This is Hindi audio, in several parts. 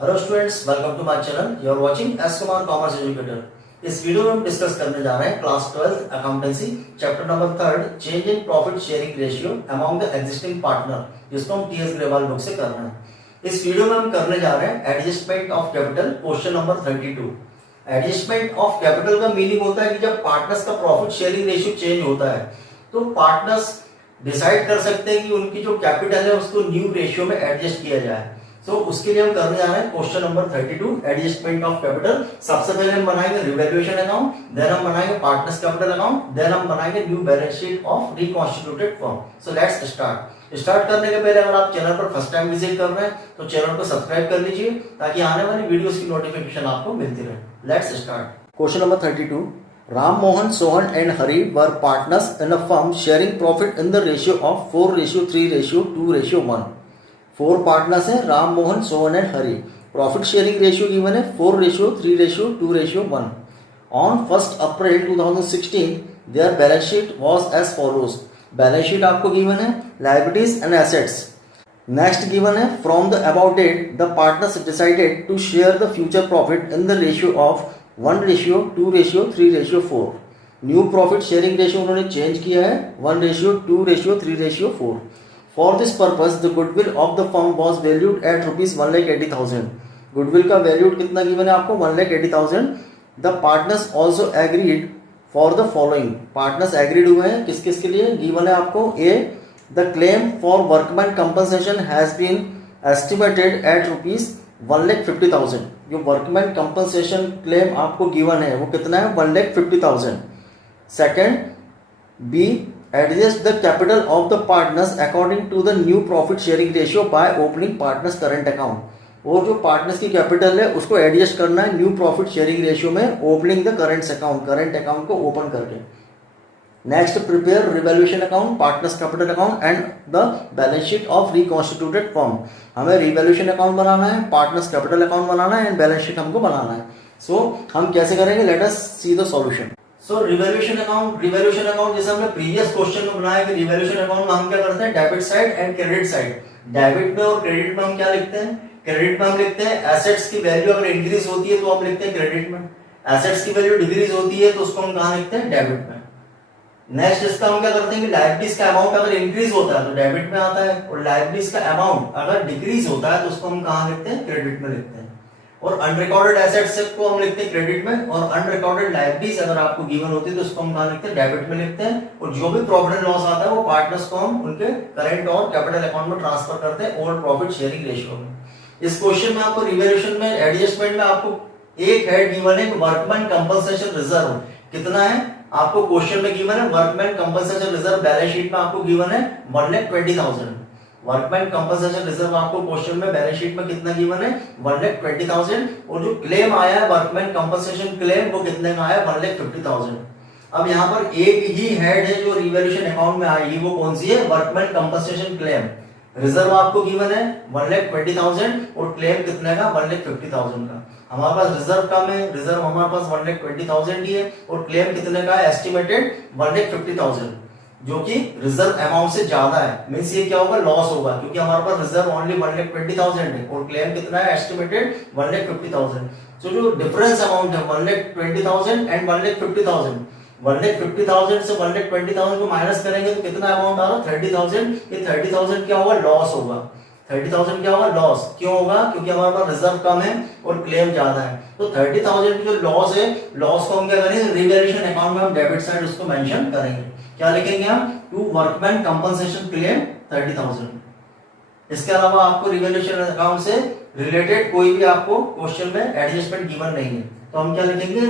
Hello students, welcome to my channel. You are watching S Kumar commerce educator. इस वीडियो में हम डिस्कस करने जा रहे हैं class 12 accountancy chapter number 3 change in profit sharing ratio among the existing partner, जिसको हम टीएस ग्रेवाल बुक से कर रहे हैं। इस वीडियो में हम करने जा रहे हैं adjustment of capital, question number 32। Adjustment of capital का मीनिंग होता है कि जब पार्टनर्स का प्रॉफिट शेयरिंग रेशियो चेंज होता है तो पार्टनर्स डिसाइड कर सकते हैं कि उनकी जो कैपिटल है उसको न्यू रेशियो में एडजस्ट किया जाए। तो उसके लिए हम करने जा रहे हैं question number 32 adjustment of capital. सबसे पहले हम बनाएंगे रिवैल्यूएशन अकाउंट, देन हम बनाएंगे पार्टनर्स कैपिटल अकाउंट, देन हम बनाएंगे new balance sheet of reconstituted firm. So let's start करने के पहले अगर आप चैनल पर फर्स्ट टाइम विजिट कर रहे हैं तो चैनल को सब्सक्राइब कर लीजिए ताकि आने वाली वीडियोस की नोटिफिकेशन आपको मिलती रहे। Let's start. Question number 32। Ram Mohan, Sohan and Hari were partners in a firm sharing profit in the ratio of 4:3:2:1। 4 partners हैं, Ram Mohan, Sohan and Hari. Profit sharing ratio given है 4:3:2:1। On 1 April 2016 there balance sheet was as follows. Balance sheet आपको गिवन है, liabilities and assets. Next given है from the about date the partners decided to share the future profit in the ratio of 1:2:3:4। New profit sharing ratio उन्होंने चेंज किया है 1:2:3:4। For this purpose, the goodwill of the firm was valued at rupees 1,80,000. Goodwill का valued कितना given है आपको 1,80,000. The partners also agreed for the following. Partners agreed हुए हैं किस किस के लिए? given है आपको A. The claim for workman compensation has been estimated at rupees 1,50,000. जो workman compensation claim आपको given है वो कितना है 1,50,000. Second, B. Adjust the capital of the partners according to the new profit sharing ratio by opening partners current account। और जो पार्टनर्स की कैपिटल है उसको एडजस्ट करना है न्यू प्रॉफिट शेयरिंग रेशियो में ओपनिंग द करंट अकाउंट को ओपन करके। Next, prepare revaluation account, partners capital account and the balance sheet of reconstituted firm. हमें रिवैल्यूएशन अकाउंट बनाना है, पार्टनर्स कैपिटल अकाउंट बनाना है एंड बैलेंस शीट हमको बनाना है। सो हम कैसे करेंगे, let us see the solution. So revaluation account जैसे हमने प्रीवियस क्वेश्चन में बनाया कि रिवैल्यूएशन अकाउंट में हम क्या करते हैं, debit side and credit side. Debit में और क्रेडिट में हम क्या लिखते हैं, क्रेडिट में हम लिखते हैं एसेट्स की वैल्यू अगर इंक्रीज होती है तो हम लिखते हैं क्रेडिट में, एसेट्स की वैल्यू डिक्रीज होती है तो उसको हम कहां लिखते हैं, डेबिट में। नेक्स्ट इसका हम क्या करते हैं कि लायबिलिटीज का अमाउंट अगर इंक्रीज होता है तो डेबिट में आता है और लायबिलिटीज का अमाउंट अगर डिक्रीज होता है तो उसको हम कहां लिखते हैं, क्रेडिट में लिखते हैं। और अनरिकॉर्डेड एसेट्स को हम लिखते हैं क्रेडिट में और अनरिकॉर्डेड लायबिलिटीज अगर आपको गिवन होती है तो उसको हम कहां लिखते हैं, डेबिट में लिखते हैं। और जो भी प्रॉफिट एंड लॉस आता है वो पार्टनर्स को हम उनके करंट और कैपिटल अकाउंट में ट्रांसफर करते हैं ओल्ड प्रॉफिट शेयरिंग रेशियो में। इस क्वेश्चन में आपको रिवैल्यूएशन में एडजस्टमेंट में आपको एक हेड गिवन है वर्कमैन कंपनसेशन रिजर्व कितना है, आपको क्वेश्चन में गिवन है workman compensation reserve balance sheet में आपको गिवन है 1,20,000। वर्कमैन कंपनसेशन रिजर्व आपको क्वेश्चन में बैलेंस शीट में कितना गिवन है 1,20,000 और जो क्लेम आया है वर्कमैन कंपनसेशन क्लेम वो कितने का आया 1,50,000। अब यहाँ पर एक ही हेड है जो रिवैल्यूएशन अकाउंट में आएगी, वो कौन सी है, वर्कमैन कंपनसेशन क्लेम। रिजर्व आपको गिवन है 1,20,000 और क्लेम कितने का 1,50,000 का। हमारे पास रिजर्व कम है, रिजर्व हमारे पास 1,20,000 ही है और क्लेम कितने का है, एस्टिमेटेड 1,50,000 जो कि रिजर्व अमाउंट से ज्यादा है। मींस ये क्या होगा, लॉस होगा क्योंकि हमारे पास रिजर्व ओनली 1,20,000 है और क्लेम कितना है, एस्टिमेटेड 1,50,000। तो जो डिफरेंस अमाउंट है 1,20,000 एंड 1,50,000, 1,50,000 से 1,20,000 को माइनस करेंगे तो कितना अमाउंट आ रहा है 30,000। ये 30,000 क्या होगा, लॉस होगा। 30,000 क्या होगा, लॉस। क्यों होगा, क्योंकि हमारे पास रिजर्व कम है और क्लेम ज्यादा है। तो 30,000 की जो लॉस है, लॉस को हम क्या करेंगे, रिवैल्यूएशन अकाउंट में हम डेबिट साइड उसको मेंशन करेंगे। क्या लिखेंगे हम, टू वर्कमैन कंपनसेशन क्लेम 30,000। इसके अलावा आपको रिवैल्यूएशन अकाउंट से रिलेटेड कोई भी आपको क्वेश्चन में एडजस्टमेंट गिवन नहीं है तो हम क्या लिखेंगे,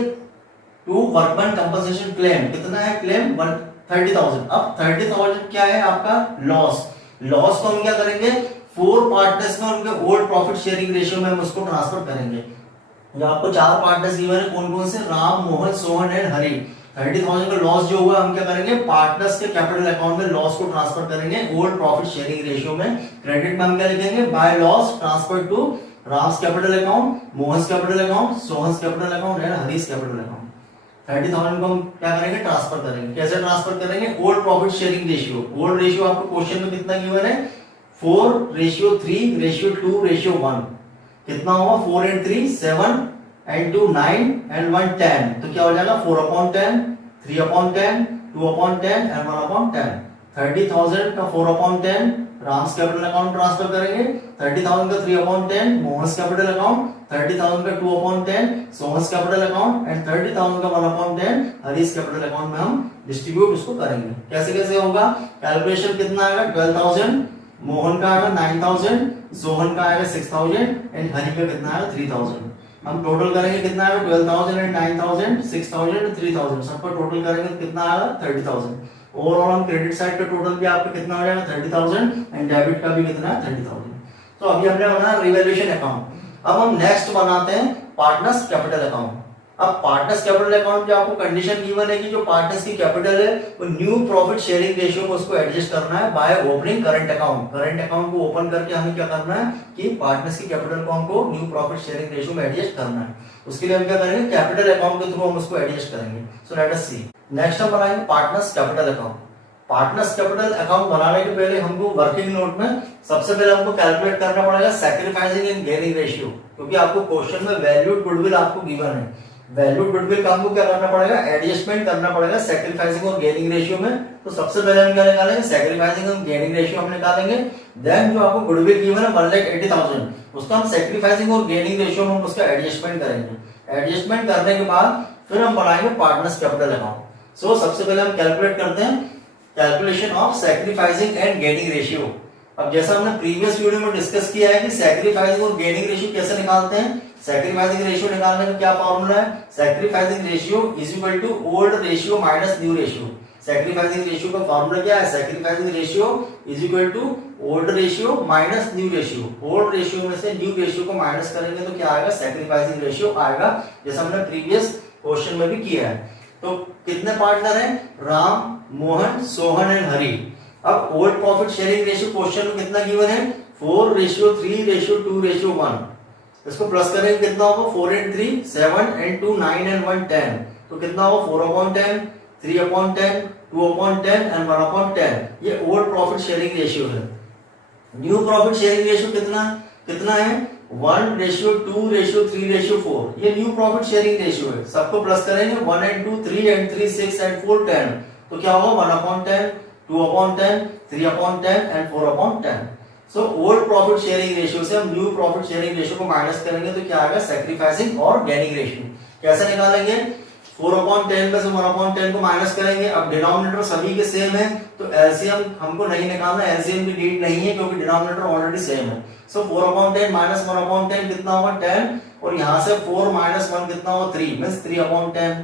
टू वर्कमैन कंपनसेशन क्लेम कितना है, क्लेम 30,000। अब 30,000 क्या है आपका लॉस। लॉस को हम क्या करेंगे, 4 पार्टनर्स में उनके ओल्ड प्रॉफिट शेयरिंग रेशियो में हम उसको ट्रांसफर करेंगे। जो आपको 4 पार्टनर्स गिवन है कौन कौन से, राम, मोहन, सोहन एंड हरी। 30,000 का लॉस जो हुआ हम क्या करेंगे, पार्टनर्स के कैपिटल अकाउंट में लॉस को ट्रांसफर करेंगे ओल्ड प्रॉफिट शेयरिंग रेशियो में। क्रेडिट में हम क्या लिखेंगे, by loss transfer to Ram's capital account, Mohan's capital account, Sohan's capital account and Hari's capital account. 30,000 को हम क्या करेंगे, ट्रांसफर करेंगे। कैसे ट्रांसफर करेंगे, old profit sharing ratio. Old ratio आपको क्वेश्चन में कितना गिवन है, 4:3:2:1। कितना होगा 4 and 3 7 and 2 9 and 1 10, तो क्या हो जाएगा 4/10, 3/10, 2/10 and 1/10। 30,000 का 4/10 राम्स कैपिटल अकाउंट ट्रांसफर करेंगे, 30,000 का 3/10 मोहन्स कैपिटल अकाउंट, 30,000 का 2/10 सोहन्स कैपिटल अकाउंट एंड 30,000 का 1/10 हरीश कैपिटल अकाउंट में हम डिस्ट्रीब्यूट उसको करेंगे। कैसे कैसे होगा कैलकुलेशन, कितना आएगा 12,000, मोहन का आएगा 9,000, सोहन का आएगा 6,000 एंड हरी का कितना आएगा 3,000। हम टोटल करेंगे कितना आएगा 12,000 एंड 9,000, 6,000 एंड 3,000, सबका टोटल करेंगे तो कितना आएगा 30,000। ओवरऑल हम क्रेडिट साइड का टोटल भी आपका कितना हो जाएगा 30,000 एंड डेबिट का भी कितना है 30,000। तो अभी हमने बनाया रिवैल्यूएशन अकाउंट। अब हम नेक्स्ट बनाते हैं पार्टनर्स कैपिटल अकाउंट। अब पार्टनर्स कैपिटल अकाउंट पे आपको कंडीशन गिवन है कि जो पार्टनर्स की कैपिटल है वो न्यू प्रॉफिट शेयरिंग रेशियो में उसको एडजस्ट करना है by opening current account. Current account को ओपन करके हमें क्या करना है कि पार्टनर्स की कैपिटल को हमको न्यू प्रॉफिट शेयरिंग रेशियो में एडजस्ट करना है। उसके लिए हम क्या करेंगे कैपिटल अकाउंट के थ्रू हम उसको एडजस्ट करेंगे। सो लेट अस सी। नेक्स्ट हम बनाएंगे partners capital account. Partners capital account बनाने के पहले हमको वर्किंग नोट में सबसे पहले हमको कैलकुलेट करना पड़ेगा सैक्रिफाइसिंग एंड गेनिंग रेशियो, क्योंकि आपको क्वेश्चन में वैल्यूड गुडविल आपको गिवन है। वैल्यूड गुडविल का हमको क्या करना पड़ेगा एडजस्टमेंट करना पड़ेगा सैक्रिफाइसिंग और गेनिंग रेशियो में। तो सबसे पहले हम क्या निकालेंगे सैक्रिफाइसिंग और गेनिंग रेशियो हम निकालेंगे। देन जो आपको गुडविल गिवन है 1,80,000 उसका हम सैक्रिफाइसिंग और गेनिंग रेशियो में हम उसका एडजस्टमेंट करेंगे। एडजस्टमेंट करने के बाद फिर हम बनाएंगे पार्टनर्स कैपिटल अकाउंट। सो सबसे पहले हम कैलकुलेट करते हैं calculation of sacrificing and gaining ratio. अब जैसा हमने प्रीवियस वीडियो में डिस्कस किया है कि सैक्रिफाइसिंग और गेनिंग रेशियो कैसे निकालते हैं। सैक्रिफाइसिंग रेशियो निकालने का क्या फॉर्मूला है, sacrificing ratio is equal to old ratio minus new ratio. Sacrificing ratio का फॉर्मूला क्या है, sacrificing ratio is equal to old ratio minus new ratio. Old ratio में से न्यू रेशियो को माइनस करेंगे तो क्या आएगा सैक्रिफाइसिंग रेशियो आएगा, जैसा हमने प्रीवियस क्वेश्चन में भी किया है। तो कितने पार्टनर हैं, राम, मोहन, सोहन एंड हरी। अब old profit sharing ratio question में कितना गिवन है 4:3:2:1। इसको प्लस करेंगे कितना होगा 4 and 3 7 and 2 9 and 1 10, तो कितना होगा 4/10, 3/10, 2/10 and 1/10। ये ओल्ड प्रॉफिट शेयरिंग रेशियो है। न्यू प्रॉफिट शेयरिंग रेशियो कितना है 1:2:3:4। ये न्यू प्रॉफिट शेयरिंग रेशियो है। सबको प्लस करेंगे 1 and 2 3 and 3 6 and 4 10, तो क्या होगा 1/10, 2/10, 3/10 and 4/10। So old profit sharing ratio से हम न्यू प्रॉफिट शेयरिंग रेशियो को माइनस करेंगे तो क्या आएगा सैक्रिफाइसिंग और गेनिंग रेशियो। कैसे निकालेंगे 4/10 में से 1/10 को माइनस करेंगे। अब डिनोमिनेटर सभी के सेम है तो एलसीएम हमको नहीं निकालना, एलसीएम की नीड नहीं है क्योंकि डिनोमिनेटर ऑलरेडी सेम है। सो 4/10 माइनस 1/10 कितना होगा 10, और यहाँ से 4 माइनस 1 कितना होगा 3 मींस 3/10।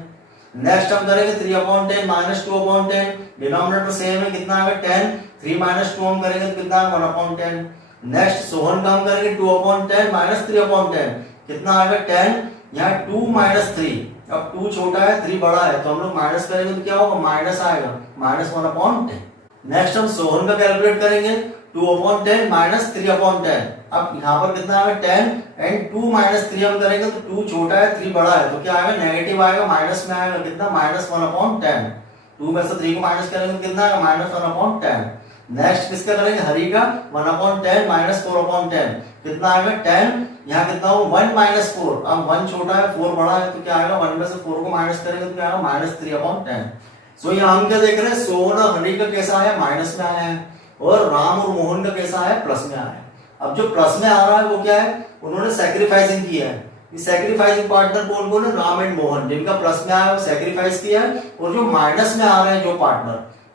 नेक्स्ट हम करेंगे 3/10 माइनस 2/10, डिनोमिनेटर सेम है कितना आएगा 10, 3 माइनस 2 हम करेंगे तो कितना आएगा 1/10। नेक्स्ट सोहन का हम करेंगे 2/10 माइनस 3/10, कितना आएगा 10, यहाँ 2 माइनस 3, अब 2 छोटा है 3 बड़ा है तो हम लोग माइनस करेंगे तो क्या होगा माइनस आएगा -1/10। नेक्स्ट हम सोहन का कैलकुलेट करेंगे 2/10 माइनस 3/10, अब यहाँ पर कितना आएगा 10 एंड 2 माइनस 3 हम करेंगे तो 2 छोटा है 3 बड़ा है तो क्या आएगा नेगेटिव आएगा, माइनस में आएगा कितना -1/10। 2 में से 3 को माइनस करेंगे तो कितना आएगा -1/10। नेक्स्ट किसका करेंगे हरी का 1/10 माइनस 4/10, कितना आएगा 10, यहाँ कितना होगा 1 माइनस 4, अब 1 छोटा है 4 बड़ा है तो क्या आएगा 1 में से 4 को माइनस करेंगे तो क्या आएगा -3/10। सो यहाँ हम क्या देख रहे हैं सोहन और हरी का कैसा आया माइनस में आया है और राम और मोहन का कैसा आया प्लस में आया है। अब जो प्लस में आ रहा है वो क्या है, उन्होंने सैक्रिफाइसिंग किया है। सैक्रिफाइसिंग पार्टनर कौन कौन है, राम एंड मोहन, जिनका प्लस में आया वो सैक्रिफाइस किया है। और जो माइनस में आ रहे हैं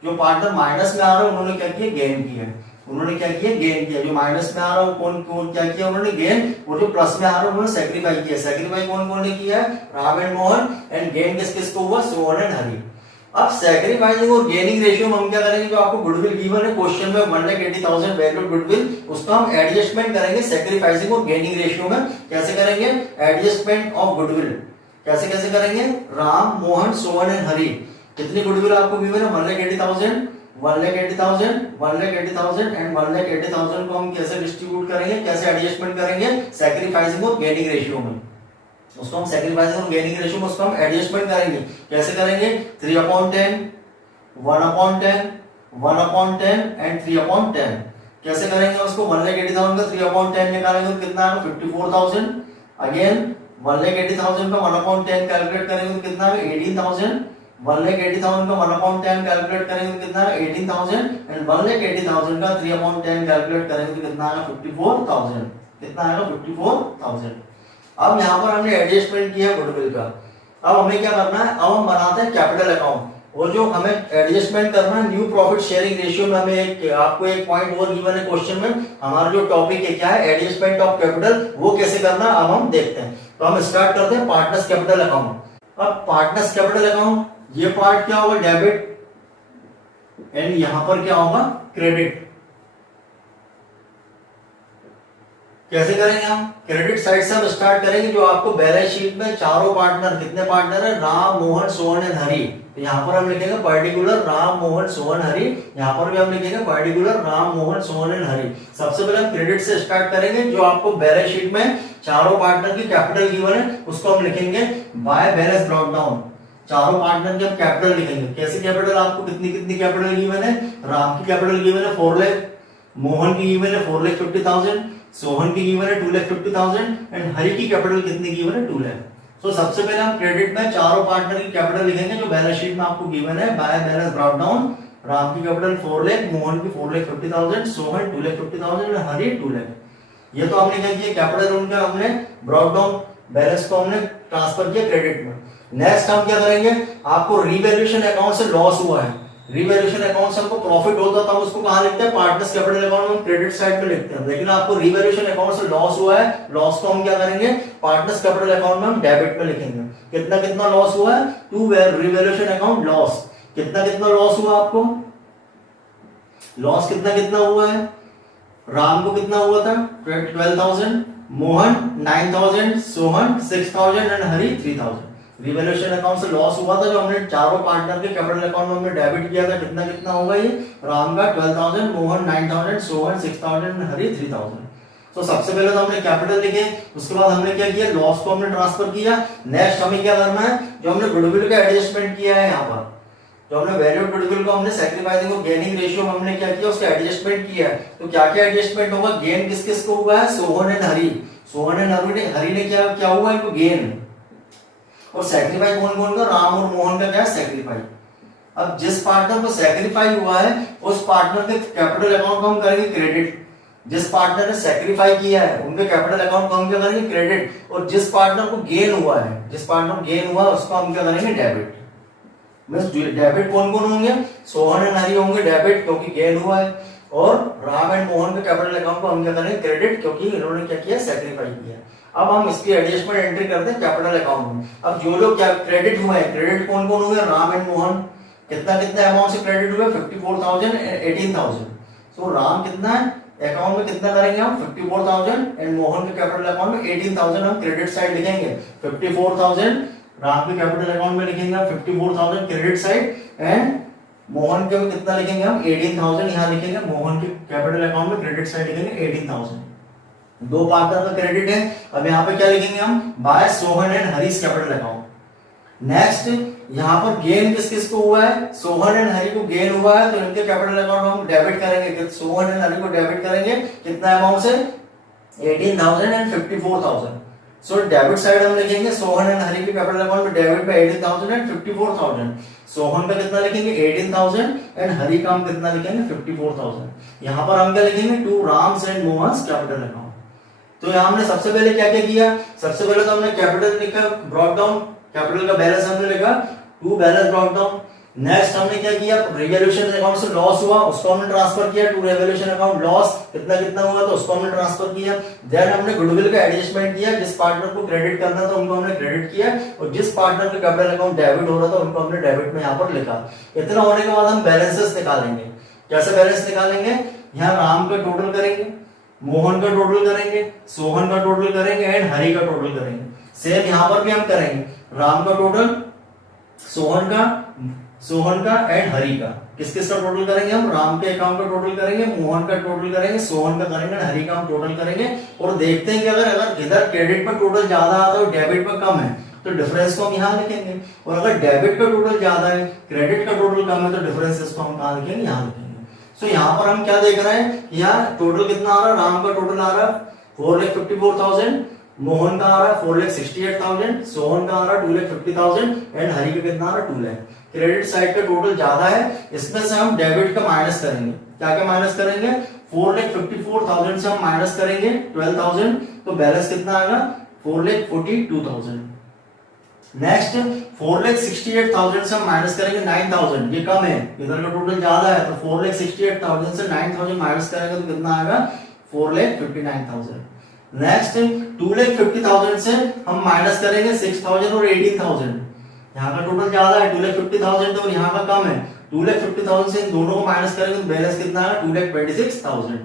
जो पार्टनर माइनस में आ रहा है उन्होंने क्या किया गेन किया है। उन्होंने क्या किया गेन किया। जो माइनस में आ रहा है कौन कौन क्या किया उन्होंने गेन, और जो प्लस में आ रहा है उन्होंने सैक्रिफाइस किया। सैक्रिफाइस कौन कौन ने किया है Ram and Mohan, and gain किस किस को हुआ सोहन एंड हरी। अब सैक्रिफाइसिंग और गेनिंग रेशियो में हम क्या करेंगे, जो आपको गुडविल गिवन है क्वेश्चन में 1,80,000 वैल्यूड गुडविल, उसका हम एडजस्टमेंट करेंगे सैक्रिफाइसिंग और गेनिंग रेशियो में। कैसे करेंगे एडजस्टमेंट ऑफ गुडविल, कैसे कैसे करेंगे राम, मोहन, सोहन एंड हरी। कितनी गुडविल आपको गिवन है 1,80,000, 1,80,000, 1,80,000 एंड 1,80,000 को हम कैसे डिस्ट्रीब्यूट करेंगे, कैसे एडजस्टमेंट करेंगे सैक्रिफाइसिंग और गेनिंग रेशियो में। उसको हम सैक्रिफाइसिंग और गेनिंग रेशियो में उसको हम एडजस्टमेंट करेंगे। कैसे करेंगे 3/10, 1/10, 1/10 एंड 3/10। कैसे करेंगे उसको, 1,80,000 का 3/10 निकालेंगे तो कितना आएगा 54,000। अगेन 1,80,000 का 1/10 कैलकुलेट करेंगे तो कितना आएगा 18,000। 1,80,000 का 1/10 कैलकुलेट करेंगे तो कितना आएगा 18,000 एंड 1,80,000 का 3/10 कैलकुलेट करेंगे तो कितना आएगा 54,000। कितना आएगा 54,000। अब यहाँ पर हमने एडजस्टमेंट किया गुडविल का। अब हमें क्या करना है, अब हम बनाते हैं कैपिटल अकाउंट। और जो हमें एडजस्टमेंट करना है न्यू प्रॉफिट शेयरिंग रेशियो में, हमें आपको एक पॉइंट और गिवन है क्वेश्चन में। हमारा जो टॉपिक है क्या है, एडजस्टमेंट ऑफ कैपिटल, वो कैसे करना है अब हम देखते हैं। तो हम स्टार्ट करते हैं पार्टनर्स कैपिटल अकाउंट। अब पार्टनर्स कैपिटल अकाउंट, ये पार्ट क्या होगा डेबिट एंड यहां पर क्या होगा क्रेडिट। कैसे करेंगे हम, क्रेडिट साइड से हम स्टार्ट करेंगे। जो आपको बैलेंस शीट में चारों पार्टनर, कितने पार्टनर है, राम, मोहन, सोहन एंड हरि। तो यहाँ पर हम लिखेंगे पर्टिकुलर राम, मोहन, सोहन, हरि। यहाँ पर भी हम लिखेंगे पर्टिकुलर राम, मोहन, सोहन एंड हरि। सबसे पहले हम क्रेडिट से स्टार्ट करेंगे। जो आपको बैलेंस शीट में चारों पार्टनर की कैपिटल गिवन है उसको हम लिखेंगे बाय बैलेंस ब्रॉट डाउन। चारों पार्टनर की हम कैपिटल लिखेंगे। कैसे कैपिटल, आपको कितनी कितनी कैपिटल गिवन है, राम की कैपिटल गिवन है 4 लाख, मोहन की गिवन है 4,50,000, सोहन की गिवन है 2,50,000 एंड हरि की कैपिटल कितनी गिवन है 2 लाख। तो सबसे पहले हम क्रेडिट में चारों पार्टनर की कैपिटल लिखेंगे जो बैलेंस शीट में आपको गिवन है by balance brought down. Ram की कैपिटल 4 लाख, मोहन की 4,50,000, सोहन 2,50,000 एंड हरि 2 लाख। ये तो हमने क्या किया, कैपिटल उनका हमने ब्रॉट डाउन, बैलेंस को हमने ट्रांसफर किया क्रेडिट में। नेक्स्ट हम क्या करेंगे, आपको रिवैल्यूएशन अकाउंट से लॉस हुआ है, रिवैल्यूएशन अकाउंट से हमको प्रॉफिट होता तब उसको कहां लिखते हैं, पार्टनर्स कैपिटल अकाउंट में क्रेडिट साइड में लिखते हैं। लेकिन आपको रिवैल्यूएशन अकाउंट से लॉस हुआ है, लॉस को हम क्या करेंगे, पार्टनर्स कैपिटल अकाउंट में हम डेबिट में लिखेंगे। कितना कितना लॉस हुआ है, टू रिवैल्यूएशन अकाउंट लॉस। कितना कितना लॉस हुआ आपको, लॉस कितना कितना हुआ है, राम को कितना हुआ था 12,000, Mohan 9,000, Sohan 6,000 and Hari 3,000। Revaluation account से लॉस हुआ था जो हमने चारों पार्टनर के कैपिटल अकाउंट में हमने डेबिट किया था। कितना कितना होगा ये, राम का 12,000, मोहन 9,000, सोहन 6,000 एंड हरि 3,000। तो सबसे पहले तो हमने कैपिटल लिखे, उसके बाद हमने क्या किया, लॉस को हमने ट्रांसफर किया। नेक्स्ट हमें क्या करना है, जो हमने गुडविल का एडजस्टमेंट किया है, यहाँ पर जो हमने वैल्यू गुडविल को हमने सैक्रिफाइसिंग और गेनिंग रेशियो में हमने क्या किया, उसका एडजस्टमेंट किया है। तो क्या क्या एडजस्टमेंट होगा, गेन किस किस को हुआ है, सोहन एंड हरि। सोहन एंड हरि ने क्या क्या हुआ इनको गेन, और सैक्रिफाई कौन कौन का, राम और मोहन का क्या है सैक्रिफाई। अब जिस पार्टनर को सैक्रिफाई हुआ है उस पार्टनर के कैपिटल अकाउंट को हम करेंगे क्रेडिट। जिस पार्टनर ने सैक्रिफाई किया है उनके कैपिटल अकाउंट को हम क्या करेंगे क्रेडिट, और जिस पार्टनर को गेन हुआ है, जिस पार्टनर को गेन हुआ है उसको हम क्या करेंगे डेबिट। डेबिट कौन कौन होंगे, सोहन एंड हरि होंगे डेबिट क्योंकि गेन हुआ है, और राम एंड मोहन के कैपिटल अकाउंट को हम क्या करेंगे क्रेडिट क्योंकि इन्होंने क्या किया, सैक्रिफाई किया। अब हम इसकी एडजस्टमेंट एंट्री करते हैं कैपिटल अकाउंट में। अब जो लोग क्या क्रेडिट हुए हैं, क्रेडिट कौन कौन हुए, राम एंड मोहन। कितना कितना अमाउंट से क्रेडिट हुए, 54,000 एंड 18,000। तो राम कितना है अकाउंट में कितना करेंगे हम 54,000 एंड मोहन के कैपिटल अकाउंट में 18,000 हम क्रेडिट साइड लिखेंगे। 54,000 राम के कैपिटल अकाउंट में लिखेंगे 54,000 क्रेडिट साइड, एंड मोहन के कितना लिखेंगे हम 18,000 यहाँ लिखेंगे। मोहन के कैपिटल अकाउंट में क्रेडिट साइड लिखेंगे 18,000। दो पार्टनर का क्रेडिट है। अब यहाँ पे क्या लिखेंगे हम, by Sohan and Harish capital account. Next यहाँ पर गेन किस किस को हुआ है, सोहन एंड हरि को गेन हुआ है तो इनके कैपिटल अकाउंट हम डेबिट करेंगे। सोहन एंड हरि को डेबिट करेंगे कितना अमाउंट से, 18,000 एंड 54,000। सो डेबिट साइड हम लिखेंगे सोहन एंड हरि के कैपिटल अकाउंट में डेबिट में 18,000 एंड 54,000। सोहन का कितना लिखेंगे 18,000 एंड हरि का हम कितना लिखेंगे 54,000। यहाँ पर हम क्या लिखेंगे, to Ram's and Mohan's capital account. तो यहाँ हमने सबसे पहले क्या क्या किया, सबसे पहले तो हमने कैपिटल लिखा, ब्रॉट डाउन कैपिटल का बैलेंस हमने लिखा, to balance brought down. Next हमने क्या किया, रिवैल्यूएशन अकाउंट से लॉस हुआ उसको हमने ट्रांसफर किया टू रिवैल्यूएशन अकाउंट लॉस। कितना कितना हुआ तो उसको हमने ट्रांसफर किया। देन हमने गुडविल का एडजस्टमेंट किया, जिस पार्टनर को क्रेडिट करना था उनको हमने क्रेडिट किया, और जिस पार्टनर का कैपिटल अकाउंट डेबिट हो रहा था उनको हमने डेबिट में यहाँ पर लिखा। इतना होने के बाद हम बैलेंसेस निकालेंगे। कैसे बैलेंस निकालेंगे, यहाँ राम का टोटल करेंगे, मोहन का टोटल करेंगे, सोहन का टोटल करेंगे एंड हरि का टोटल करेंगे। सेम यहाँ पर भी हम करेंगे, राम का टोटल, सोहन का एंड हरि का। किस किस का टोटल करेंगे हम, राम के अकाउंट का टोटल करेंगे, मोहन का टोटल करेंगे, सोहन का करेंगे, हरि का हम टोटल करेंगे। और देखते हैं कि अगर इधर क्रेडिट पर टोटल ज्यादा आता है और डेबिट पर कम है तो डिफरेंस को हम यहाँ लिखेंगे, और अगर डेबिट का टोटल ज्यादा है क्रेडिट का टोटल कम है तो डिफरेंस को हम कहाँ लिखेंगे, यहाँ लिखेंगे। सो यहाँ पर हम क्या देख रहे हैं, यहाँ टोटल कितना आ रहा है, राम का टोटल आ रहा है 4,54,000, मोहन का आ रहा है 4,68,000, सोहन का आ रहा है 2,50,000 एंड हरी का कितना आ रहा है 2 लाख। क्रेडिट साइड का टोटल ज्यादा है, इसमें से हम डेबिट का माइनस करेंगे। क्या क्या माइनस करेंगे, 4,54,000 से हम माइनस करेंगे 12,000, तो बैलेंस कितना आएगा 4,42,000। नेक्स्ट 4,68,000 से हम माइनस करेंगे 9,000, ये कम है, इधर का टोटल ज्यादा है, तो 4,68,000 से 9,000 माइनस करेंगे तो कितना आएगा 4,59,000। नेक्स्ट 2,50,000 से हम माइनस करेंगे 6,000 और 18,000, यहाँ का टोटल ज्यादा है 2,50,000 और यहाँ का कम है, 2,50,000 से इन दोनों को माइनस करेंगे तो बैलेंस कितना है 2,26,000।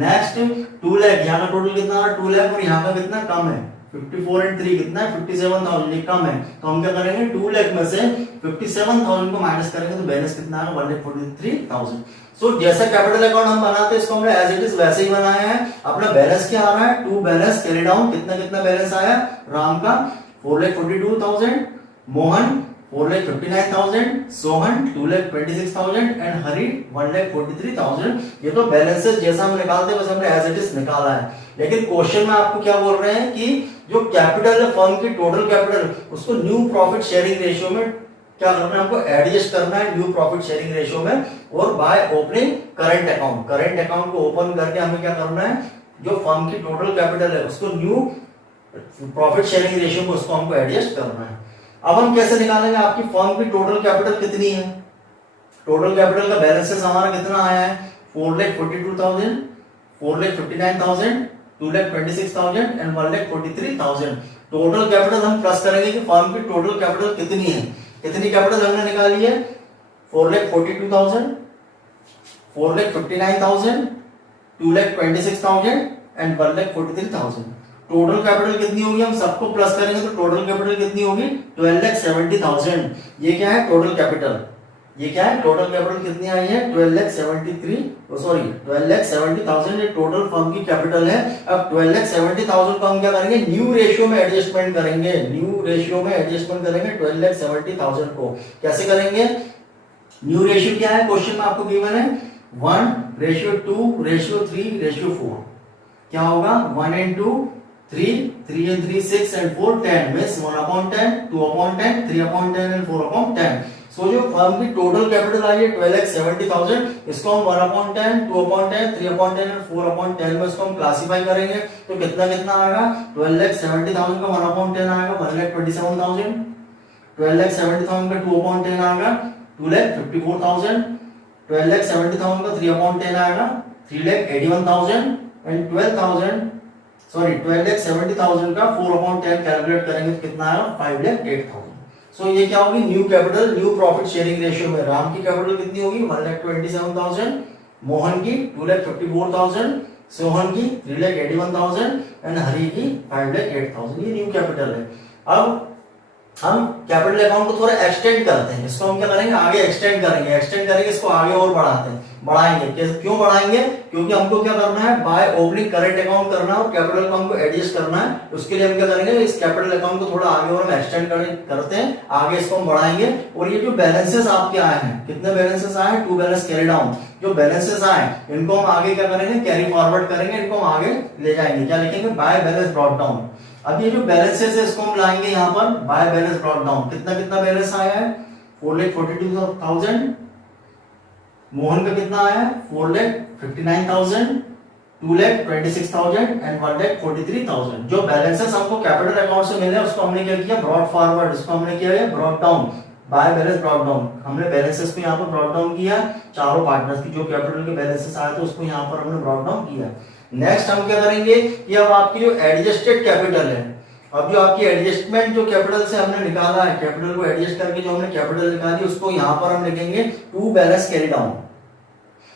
नेक्स्ट 2 लाख, यहाँ का टोटल कितना है 2 लाख और यहाँ का कितना कम है 54 एंड 3 कितना है 57,000, ये कम है, तो हम क्या करेंगे 2 लाख में से 57,000 को माइनस करेंगे तो बैलेंस कितना है 1,43,000। सो जैसा कैपिटल अकाउंट हम बनाते हैं इसको हमने एज इट इज वैसे ही बनाया है। अपना बैलेंस क्या आ रहा है, टू बैलेंस कैरी डाउन, कितना कितना बैलेंस आया, राम का 4,42,000, मोहन 4,59,000, सोहन 2,26,000 एंड हरी 1,43,000। ये तो बैलेंसेस जैसा हम निकालते हैं बस हमने एज इट इज निकाला है, लेकिन क्वेश्चन में आपको क्या बोल रहे हैं कि जो कैपिटल है फर्म की टोटल कैपिटल उसको न्यू प्रॉफिट शेयरिंग रेशियो में क्या करना है, हमको एडजस्ट करना है न्यू प्रॉफिट शेयरिंग रेशियो में, और by opening current account. Current account को ओपन करके हमें क्या करना है, जो फर्म की टोटल कैपिटल है उसको न्यू प्रॉफिट शेयरिंग रेशियो में उसको हमको एडजस्ट करना है। अब हम कैसे निकालेंगे, आपकी फर्म की टोटल कैपिटल कितनी है, टोटल कैपिटल का बैलेंसेस हमारा कितना आया है 4,42,000, 4,59,000, 2,26,000 एंड 1,43,000। टोटल कैपिटल हम प्लस करेंगे कि फर्म की टोटल कैपिटल कितनी है, कितनी कैपिटल हमने निकाली है 4,42,000, 4,59,000, 2,26,000 एंड 1,43,000। टोटल कैपिटल कितनी होगी, हम सबको प्लस करेंगे तो टोटल कैपिटल कितनी होगी 12,70,000। ये क्या है टोटल कैपिटल, ये क्या है टोटल कैपिटल कितनी आई है 12,70,000 ये टोटल फर्म की कैपिटल है। अब 12,70,000 को हम क्या करेंगे, न्यू रेशियो में एडजस्टमेंट करेंगे, न्यू रेशियो में एडजस्टमेंट करेंगे 12,70,000 को। कैसे करेंगे, न्यू रेशियो क्या है क्वेश्चन में आपको गिवन है 1:2:3:4। क्या होगा 1 and 2 3, 3 and 3 6 and 4 10 means 1/10, 2/10, 3/10 and 4/10। सो जो फर्म की टोटल कैपिटल आई है 12,70,000, इसको हम 1/10, 2/10, 3/10 और 4/10 में इसको हम क्लासिफाई करेंगे तो कितना कितना आएगा 12,70,000 का 1/10 आएगा 1,27,000, 12,70,000 का 2/10 आएगा 2,54,000, 12,70,000 का 3/10 आएगा 3,81,000 एंड 12,70,000 का 4/10 कैलकुलेट करेंगे तो कितना आएगा 5,08,000। सो ये क्या होगी new capital new profit sharing ratio में राम की कैपिटल कितनी होगी 1,27,000, मोहन की 2,54,000, सोहन की 3,81,000 एंड हरी की 5,08,000। ये न्यू कैपिटल है। अब हम कैपिटल अकाउंट को थोड़ा एक्सटेंड करते हैं, इसको हम क्या करेंगे आगे एक्सटेंड करेंगे इसको आगे और बढ़ाएंगे। क्यों बढ़ाएंगे, क्योंकि हमको क्या करना है बाय ओपनिंग करंट अकाउंट करना है और कैपिटल को हमको एडजस्ट करना है। उसके लिए हम क्या करेंगे इस कैपिटल अकाउंट को थोड़ा आगे और हम एक्सटेंड करते हैं, आगे इसको हम बढ़ाएंगे। और ये जो बैलेंसेस आपके आए हैं, कितने बैलेंसेस आए हैं, 2 बैलेंस कैरी डाउन, जो बैलेंसेस आए इनको हम आगे क्या करेंगे कैरी फॉरवर्ड करेंगे, इनको हम आगे ले जाएंगे। क्या लिखेंगे बाय बैलेंस ब्रॉट डाउन। अब ये जो बैलेंसेस है इसको हम लाएंगे यहाँ पर बाय बैलेंस ब्रॉट डाउन। कितना कितना बैलेंस आया है 4,42,000, मोहन का कितना आया है 4,59,000, 2,26,000 एंड 1,43,000। जो बैलेंसेस हमको कैपिटल अकाउंट से मिले उसको हमने क्या किया ब्रॉट फॉरवर्ड, इसको हमने किया है brought down, by balance brought down. हमने बैलेंसेस को यहाँ पर ब्रॉट डाउन किया, चारों पार्टनर्स की जो कैपिटल के बैलेंसेस आए थे उसको यहाँ पर हमने ब्रॉट डाउन किया। नेक्स्ट हम क्या करेंगे कि अब आपकी जो एडजस्टेड कैपिटल है, अब जो आपकी एडजस्टमेंट जो कैपिटल से हमने निकाला है, कैपिटल को एडजस्ट करके जो हमने कैपिटल निकाली उसको यहाँ पर हम लिखेंगे 2 बैलेंस कैरी डाउन।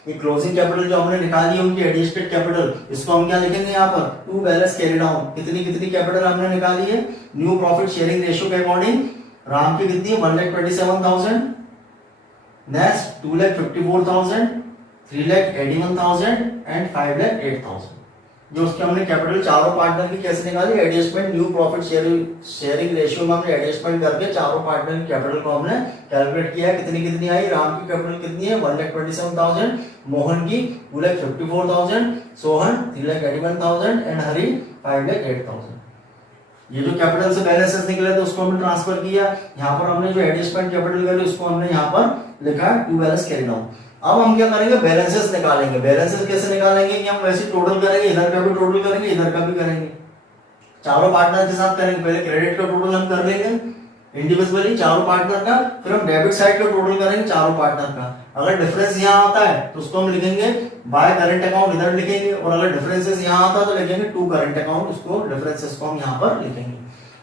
ये क्लोजिंग कैपिटल जो हमने निकाली है उनकी एडजस्टेड कैपिटल, इसको हम क्या लिखेंगे यहाँ पर 2 बैलेंस कैरी डाउन। कितनी कितनी कैपिटल हमने निकाली है न्यू प्रॉफिट शेयरिंग रेशियो के अकॉर्डिंग। राम की कितनी है 1,27,000, नेक्स्ट 2,54,000, 3,81,000 एंड 5,08,000। जो उसके हमने कैपिटल चारों पार्टनर की कैसे निकाली, adjustment new profit sharing ratio में हमने एडजस्टमेंट करके चारों पार्टनर की कैपिटल को हमने कैलकुलेट किया। कितनी कितनी आई, राम की कैपिटल कितनी है 1,27,000, मोहन की 2,54,000, सोहन 3,81,000 एंड हरी 5,08,000। ये जो कैपिटल से बैलेंसेस निकले थे उसको हमने ट्रांसफर किया। यहाँ पर हमने जो एडजस्टमेंट कैपिटल वैल्यू उसको हमने यहाँ पर लिखा है टू बैलेंस कैरी डाउन। अब हम क्या करेंगे, बैलेंसेस निकालेंगे। बैलेंसेस कैसे निकालेंगे कि हम वैसे टोटल करेंगे, इधर का भी टोटल करेंगे, इधर का भी करेंगे, चारों पार्टनर के साथ करेंगे। पहले क्रेडिट का टोटल हम कर लेंगे इंडिविजुअली चारों पार्टनर का, फिर हम डेबिट साइड का टोटल करेंगे चारों पार्टनर का। अगर डिफरेंस यहाँ आता है तो उसको हम लिखेंगे बाय करंट अकाउंट, इधर लिखेंगे, और अगर डिफरेंसेस यहाँ आता है तो लिखेंगे टू करंट अकाउंट, उसको डिफरेंसेस को हम यहाँ पर लिखेंगे।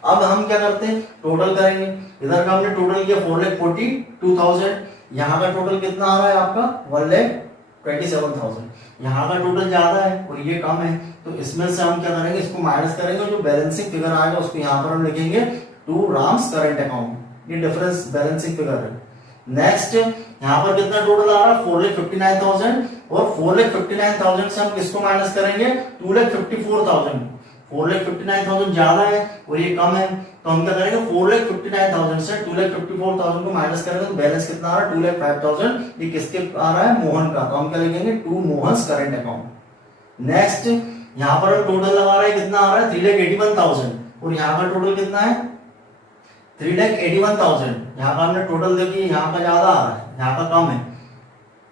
अब हम क्या करते हैं, टोटल करेंगे। इधर का हमने टोटल किया 4,42,000, यहाँ का टोटल कितना आ रहा है आपका 1,27,000। यहाँ का टोटल ज्यादा है और ये कम है, तो इसमें से हम क्या करेंगे, इसको माइनस करेंगे, जो बैलेंसिंग फिगर आएगा उसको यहाँ पर हम लिखेंगे टू राम्स करंट अकाउंट। ये डिफरेंस बैलेंसिंग फिगर है। नेक्स्ट यहाँ पर कितना टोटल आ रहा है 4,59,000, और 4,59,000 से हम किसको माइनस करेंगे 2,54,000। 4,59,000 ज्यादा है और ये कम है, तो हम क्या करेंगे 4,59,000 से 2,54,000 को माइनस करेंगे तो बैलेंस कितना आ रहा है 2,05,000। ये किसके आ रहा है, मोहन का, तो हम क्या लिखेंगे to Mohan's current account. Next यहाँ पर हम टोटल लगा रहे हैं, कितना आ रहा है 3,81,000, और यहाँ का टोटल कितना है 3,81,000। यहाँ का हमने टोटल देखिए, यहाँ का ज्यादा आ रहा है, यहाँ का कम है।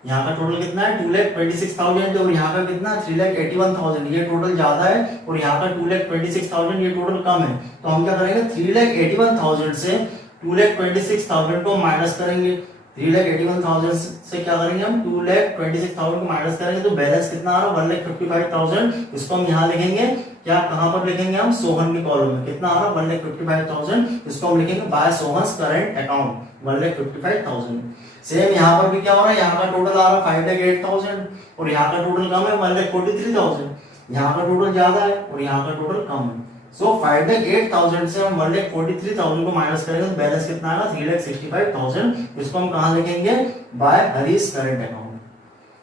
यहाँ का टोटल कितना है 2,26,000, और यहाँ का कितना 3,81,000। ये टोटल ज्यादा है और यहाँ का 2,26,000 ये टोटल कम है, तो हम क्या करेंगे 3,81,000 से 2,26,000 को माइनस करेंगे। 3,81,000 से क्या करेंगे हम 2,26,000 को माइनस करेंगे तो बैलेंस कितना आ रहा है 1,55,000। इसको हम यहाँ लिखेंगे, क्या कहां पर लिखेंगे हम, सोहन के कॉलम में। कितना आ रहा है 1,55,000, इसको हम लिखेंगे bye Sohan's current account 1,55,000। Same यहाँ पर भी क्या हो रहा है, यहाँ का टोटल आ रहा है 5,08,000 और यहाँ का टोटल कम है 1,43,000। यहाँ का टोटल ज्यादा है और यहाँ का टोटल कम है, सो 5,08,000 से हम 1,43,000 को माइनस करेंगे तो बैलेंस कितना आएगा 3,65,000। इसको हम कहां लिखेंगे, by Harish current account.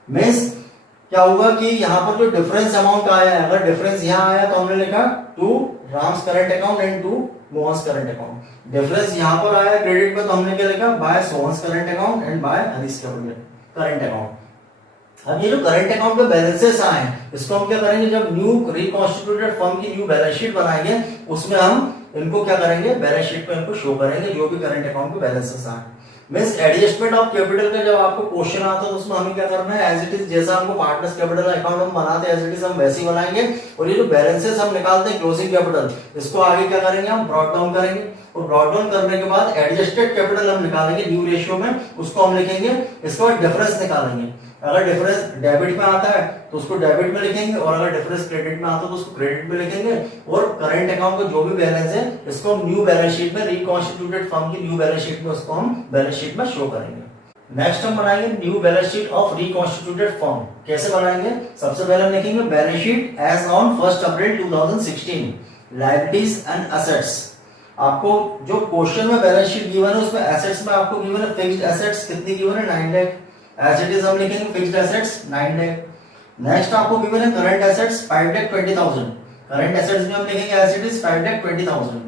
Means क्या हुआ कि यहाँ पर जो डिफरेंस अमाउंट आया है, अगर डिफरेंस यहाँ आया तो हमने लिखा to Ram's current account and to Mohan's current account. Difference यहाँ पर आया क्रेडिट में तो हमने क्या लिखा, by Sohan's current account and by Harish current account. अब ये जो करंट अकाउंट में बैलेंसेस आए इसको हम क्या करेंगे, जब न्यू रिकॉन्स्टिट्यूटेड फर्म की न्यू बैलेंस शीट बनाएंगे उसमें हम इनको क्या करेंगे, बैलेंस शीट में इनको शो करेंगे जो भी करंट अकाउंट में बैलेंसेस आए। मींस एडजस्टमेंट ऑफ कैपिटल का जब आपको क्वेश्चन आता है तो उसमें हमें क्या करना है, एज इट इज जैसा हमको पार्टनर्स कैपिटल अकाउंट हम बनाते हैं एज इट इज हम वैसे ही बनाएंगे। और ये जो बैलेंसेस हम निकालते हैं क्लोजिंग कैपिटल, इसको आगे क्या करेंगे हम ब्रॉट डाउन करेंगे, और ब्रॉट डाउन करने के बाद एडजस्टेड कैपिटल हम निकालेंगे न्यू रेशियो में, उसको हम लिखेंगे। इसके बाद डिफरेंस निकालेंगे, अगर डिफरेंस डेबिट में आता है तो उसको डेबिट में लिखेंगे, और अगर डिफरेंस क्रेडिट में आता है तो उसको क्रेडिट में लिखेंगे। और करंट अकाउंट का जो भी बैलेंस है इसको हम न्यू बैलेंस शीट में, रिकॉन्स्टिट्यूटेड फर्म की न्यू बैलेंस शीट में उसको हम बैलेंस शीट में शो करेंगे। नेक्स्ट हम बनाएंगे new balance sheet of reconstituted firm. कैसे बनाएंगे, सबसे पहले हम लिखेंगे balance sheet as on 1 April 2016, liabilities and assets. आपको जो क्वेश्चन में बैलेंस शीट गिवन है उसमें एसेट्स में आपको गिवन है फिक्स्ड एसेट्स कितनी गिवन है 9 लाख, एज इट इज हम लिखेंगे फिक्स्ड एसेट्स 9 लाख। नेक्स्ट आपको गिवन है करंट एसेट्स 5,20,000, करंट एसेट्स में हम लिखेंगे एज इट इज 5,20,000।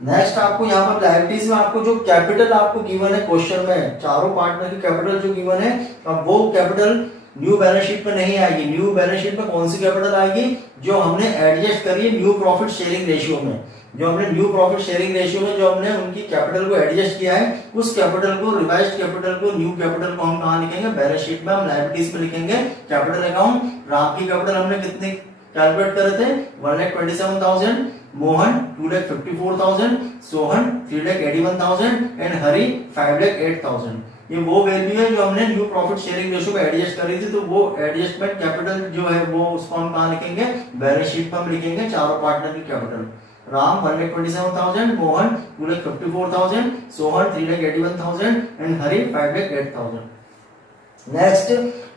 नेक्स्ट आपको यहाँ पर लायबिलिटीज में आपको जो कैपिटल आपको गिवन है क्वेश्चन में, चारों पार्टनर की कैपिटल जो गिवन है, अब वो कैपिटल न्यू बैलेंस शीट में नहीं आएगी। न्यू बैलेंस शीट में कौन सी कैपिटल आएगी, जो हमने एडजस्ट करी है न्यू प्रॉफिट शेयरिंग रेशियो में, जो हमने न्यू प्रॉफिट शेयरिंग रेशियो में जो हमने उनकी कैपिटल को एडजस्ट किया है, उस कैपिटल को, रिवाइज्ड कैपिटल को, न्यू कैपिटल को हम कहां लिखेंगे, बैलेंस शीट में हम लायबिलिटीज में लिखेंगे कैपिटल अकाउंट। राम की कैपिटल हमने कितने कैलकुलेट करे थे 1,27,000, मोहन 2,54,000, सोहन 3,81,000 एंड हरी 5,08,000। ये वो वैल्यू है जो हमने न्यू प्रॉफिट शेयरिंग रेशियो में एडजस्ट करी थी, तो वो एडजस्टमेंट कैपिटल जो है वो उसको हम कहां लिखेंगे, बैलेंस शीट पर हम लिखेंगे चारों पार्टनर की capital. Ram 1,27,000, Mohan 2,54,000, Sohan 3,81,000 and Hari 5,08,000। Next,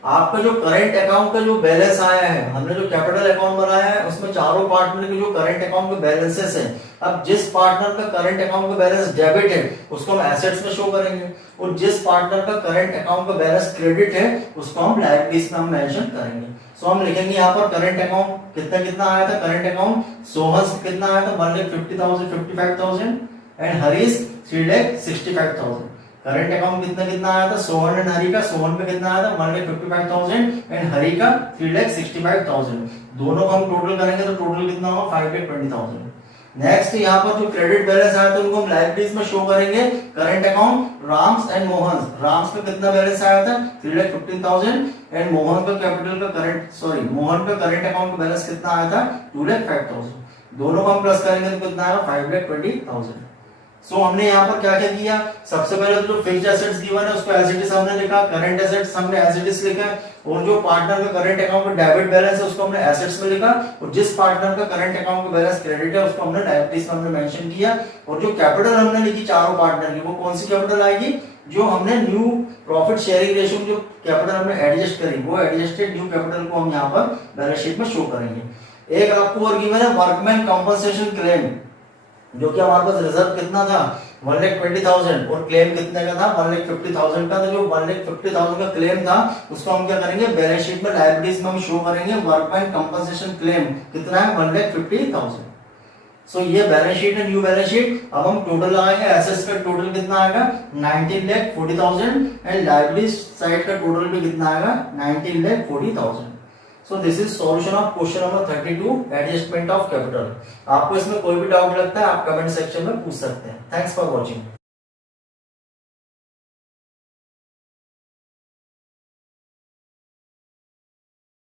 आपका जो करंट अकाउंट का जो बैलेंस आया है, हमने जो कैपिटल अकाउंट बनाया है उसमें चारों पार्टनर के जो करंट अकाउंट के बैलेंसेस है, अब जिस पार्टनर का करंट अकाउंट का बैलेंस डेबिट है उसको हम एसेट्स में शो करेंगे, और जिस पार्टनर का करंट अकाउंट का बैलेंस क्रेडिट है उसको हम लायबिलिटीज में हम मेंशन करेंगे। सो हम लिखेंगे यहाँ पर करंट अकाउंट कितना कितना आया था, करंट अकाउंट सोहन कितना आया था 1,50,000 55,000 एंड हरीश 3,65,000। करंट अकाउंट कितना कितना आया था सोहन एंड हरी का, सोहन में कितना आया था 1,55,000 एंड हरी का 3,65,000। दोनों का हम टोटल करेंगे तो टोटल कितना होगा 5,20,000। नेक्स्ट, यहाँ पर जो क्रेडिट बैलेंस आया था उनको हम लायबिलिटीज में शो करेंगे। Current account Ram's and Mohan, Ram's का कितना बैलेंस आया था 3,15,000 एंड मोहन का कैपिटल का करंट मोहन का करंट अकाउंट का बैलेंस कितना आया था 2,05,000। दोनों को हम प्लस करेंगे तो कितना आएगा 5,20,000। सो हमने यहाँ पर क्या क्या किया, सबसे पहले तो जो फिक्स्ड एसेट्स गिवन है उसको एज इट इज हमने लिखा, करंट एसेट्स हमने एज इट इज लिखा, और जो पार्टनर का करंट अकाउंट का डेबिट बैलेंस है उसको हमने एसेट्स में लिखा, और जिस पार्टनर का करंट अकाउंट का बैलेंस क्रेडिट है उसको हमने लायबिलिटीज में हमने मेंशन किया। और जो कैपिटल हमने लिखी चारों पार्टनर की, वो कौन सी कैपिटल आएगी, जो हमने न्यू प्रॉफिट शेयरिंग रेशियो में जो कैपिटल हमने एडजस्ट करी वो एडजस्टेड न्यू कैपिटल को हम यहाँ पर बैलेंस शीट में शो करेंगे। एक आपको और गिवन है वर्कमैन कंपनसेशन क्लेम, जो कि हमारे पास रिजर्व कितना था 1,20,000 और क्लेम कितने का था 1,50,000 का। तो जो 1,50,000 का क्लेम था उसको हम क्या करेंगे बैलेंस शीट में लायबिलिटीज में हम शो करेंगे। वर्कमैन कंपनसेशन क्लेम कितना है 1,50,000। सो ये बैलेंस शीट है न्यू बैलेंस शीट। अब हम टोटल लगाएंगे, एसेट्स का टोटल कितना आएगा 19,40,000 एंड लायबिलिटीज साइड का टोटल भी कितना आएगा 19,40,000। So this is solution of question number 32 adjustment of capital। आपको इसमें कोई भी डाउट लगता है आप कमेंट सेक्शन में पूछ सकते हैं। Thanks for watching.